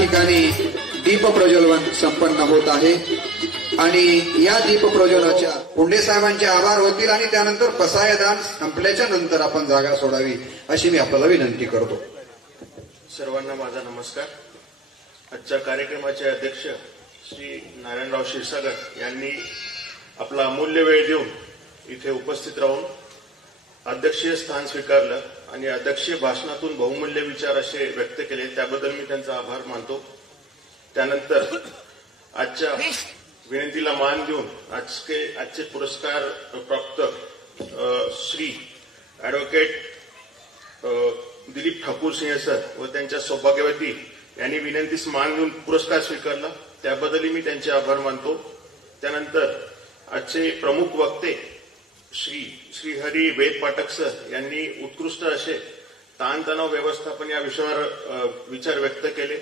ठिकाणी दीप प्रज्वलन संपन्न होत आहे आणि या दीप प्रज्वलनाच्या पुंडे साहेबांचे आभार होतील आणि त्यानंतर पसायदान संपल्याच्या नंतर आपण जागा सोडावी अशी मी आपल्याला विनंती करतो। सर्वांना माझा नमस्कार। आजच्या कार्यक्रमाचे अध्यक्ष श्री नारायणराव क्षीरसागर यांनी आपला अमूल्य वेळ देऊन इथे उपस्थित राहून अध्यक्षीय स्थान स्वीकारलं आणि अध्यक्षीय भाषणातून बहुमूल्य विचार असे व्यक्त केले, त्याबद्दल मी त्यांचा आभार मानतो। त्यानंतर आजच्या विनंतीला मान देऊन आजचे पुरस्कार प्राप्त श्री ॲडव्होकेट दिलीप ठाकूर सिंह सर व त्यांच्या सौभाग्यवती यांनी विनंतीस मान देऊन पुरस्कार स्वीकारला, त्याबद्दलही मी त्यांचे आभार मानतो। त्यानंतर आजचे प्रमुख वक्ते श्रीहरी वेद पाठक सर यांनी उत्कृष्ट असे ताणतणाव व्यवस्थापन या विषयावर विचार व्यक्त केले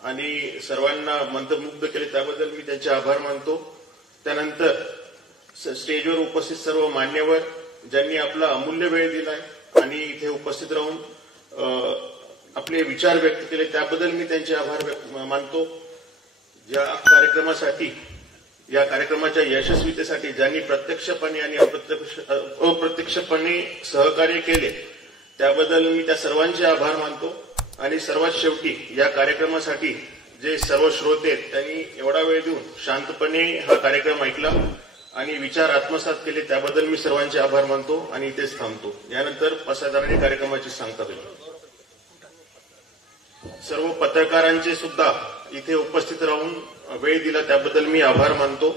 आणि सर्वांना मंत्रमुग्ध केले, त्याबद्दल मी त्यांचे आभार मानतो। त्यानंतर स्टेजवर उपस्थित सर्व मान्यवर ज्यांनी आपला अमूल्य वेळ दिलाय आणि इथे उपस्थित राहून आपले विचार व्यक्त केले, त्याबद्दल मी त्यांचे आभार मानतो। या कार्यक्रमाच्या यशस्वीतेसाठी ज्यांनी प्रत्यक्षपणे आणि अप्रत्यक्षपणे सहकार्य केले, त्याबद्दल मी त्या सर्वांचे आभार मानतो। आणि सर्वात शेवटी या कार्यक्रमासाठी जे सर्व श्रोते त्यांनी एवढा वेळ देऊन शांतपणे हा कार्यक्रम ऐकला आणि विचार आत्मसात केले, त्याबद्दल मी सर्वांचे आभार मानतो आणि इथेच थांबतो। यानंतर पसायदानाने कार्यक्रमाची सांगता होईल। सर्व पत्रकारांचे सुद्धा इथे उपस्थित राहून वेळ दिला, त्याबद्दल मी आभार मानतो।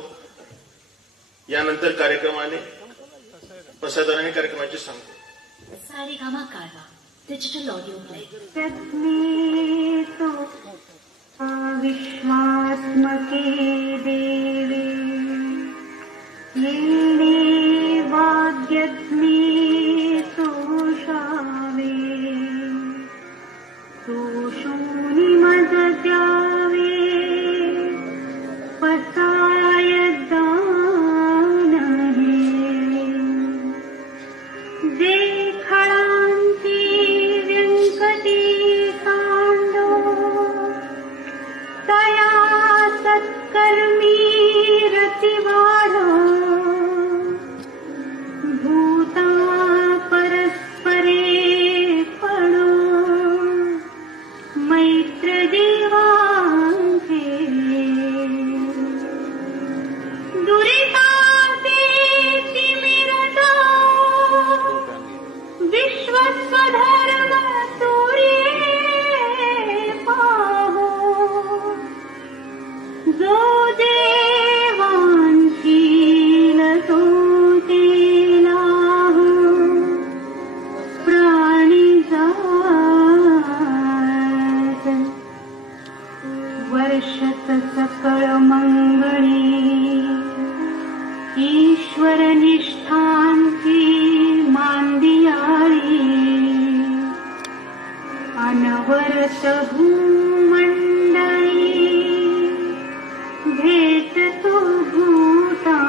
यानंतर पसायदानाने कार्यक्रमाची सांगतो। सारेगामा कारवा डिजिटल ऑडिओ प्ले। विश्वात्मके देवे येणे वाग्यज्ञे तोषावे तोषोनि मज द्यावे पसायदान जे खळांची व्यंकटी सांडो तया सत्कर्मी रतिवाढो भूता परस्परे पडो मैत्र देवांचे दुरिताते तिमिरतो विश्वस्वधर्म सूर्ये पाहो जो देवांची लतो तेलाहो प्राणी जात वर्षत सकळ मंगळी ईश्वर निष्ठांची मांदियाळी अनवरत भूमंडळी भेट तो भूता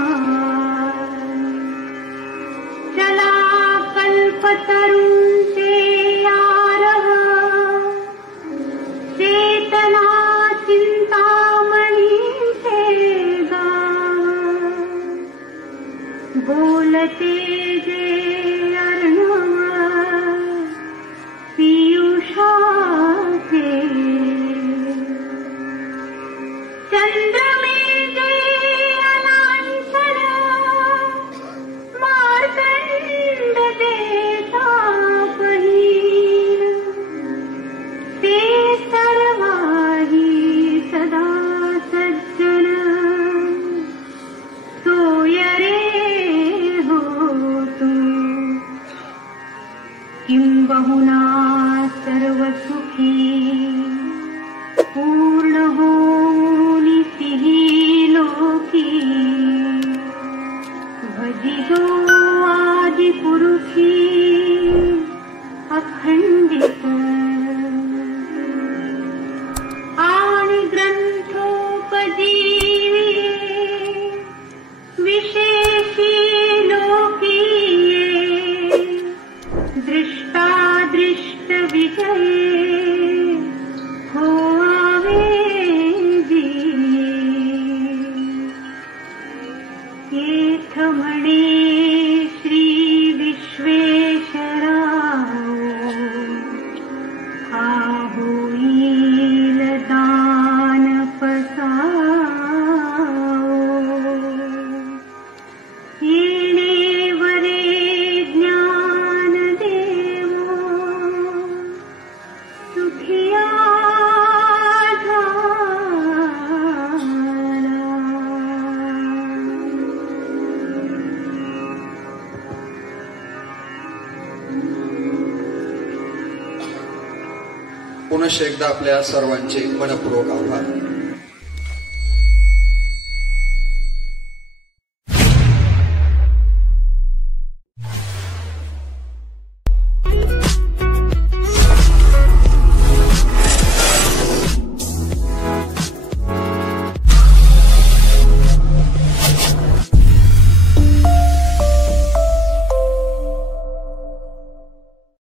चला कल्पतरूंचे आरह चेतना चिंतामणीचे गाव बोलते जे अर्णव पियुषाचे चंद्रमेघे अनांचल मार्तंड देता बहीण ते सर्वाही सदा सज्जन सोयरे हो तू किंबहुना सर्व येथ म्हणे श्री विश्वेश्वराव हा होईल दान येणे वरे ज्ञान देवो सुखिया पुनश्च एकदा आपल्या सर्वांचे मनपूर्वक आभार.